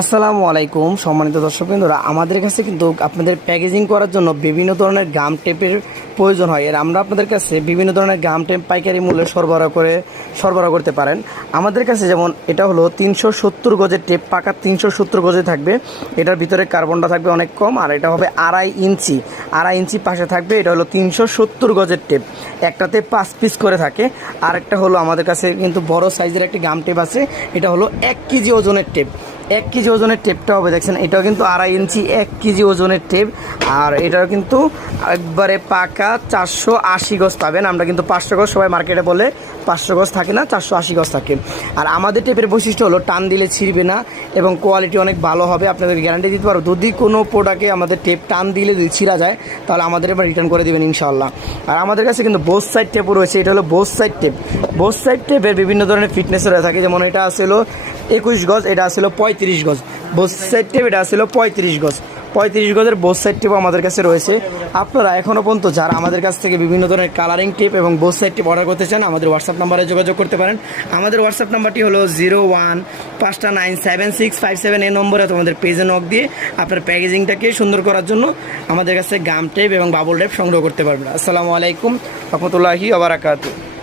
আসসালামু আলাইকুম সম্মানিত দর্শকবৃন্দরা, আমাদের কাছে কিন্তু আপনাদের প্যাকেজিং করার জন্য বিভিন্ন ধরনের গাম টেপের প্রয়োজন হয়। এর আমরা আপনাদের কাছে বিভিন্ন ধরনের গাম টেপ পাইকারি মূল্যে সরবরাহ করতে পারেন। আমাদের কাছে যেমন এটা হলো 370 গজের টেপ, পাকা 370 গজে থাকবে। এটার ভিতরে কার্বনটা থাকবে অনেক কম, আর এটা হবে 2.5 ইঞ্চি পাশে থাকবে। এটা হলো 370 গজের টেপ, একটাতে 5 পিস করে থাকে। আর একটা হলো আমাদের কাছে কিন্তু বড় সাইজের একটি গাম টেপ আছে, এটা হলো 1 কেজি ওজনের টেপ। 1 কেজি ওজনের টেপটা হবে, দেখছেন এটাও কিন্তু 2.5 ইঞ্চি 1 কেজি ওজনের টেপ। আর এটাও কিন্তু একবারে পাকা 480 গজ পাবেন। আমরা কিন্তু 500 গজ, সবাই মার্কেটে বলে 500 গজ থাকে না, 480 গজ থাকে। আর আমাদের টেপের বৈশিষ্ট্য হলো টান দিলে ছিঁড়বে না এবং কোয়ালিটি অনেক ভালো হবে। আপনাদেরকে গ্যারান্টি দিতে পারবো, যদি কোনো প্রোডাক্টে আমাদের টেপ টান দিলে যদি ছিঁড়া যায় তাহলে আমাদের এবার রিটার্ন করে দেবেন ইনশাআল্লাহ। আর আমাদের কাছে কিন্তু বোথ সাইড টেপও রয়েছে। এটা হলো both side tape. Both side টেপের বিভিন্ন ধরনের ফিটনেস রয়ে থাকে, যেমন এটা আসলে 21 গজ, এটা আসলে 35 গজ। বোথ সাইড টেপ এটা আসলে 35 গজ। 35 গজের বোথ সাইড টেপও আমাদের কাছে রয়েছে। আপনারা এখনও পর্যন্ত যারা আমাদের কাছ থেকে বিভিন্ন ধরনের কালারিং টেপ এবং বোথ সাইড টেপ অর্ডার করতে চান, আমাদের হোয়াটসঅ্যাপ নাম্বারে যোগাযোগ করতে পারেন। আমাদের হোয়াটসঅ্যাপ নাম্বারটি হলো 01597657 এই নম্বরে তোমাদের পেজে নক দিয়ে আপনার প্যাকেজিংটাকে সুন্দর করার জন্য আমাদের কাছে গাম টেপ এবং বাবল টেপ সংগ্রহ করতে পারবেন। আসসালামু আলাইকুম রহমতুল্লাহি ওয়া বারাকাতুহু।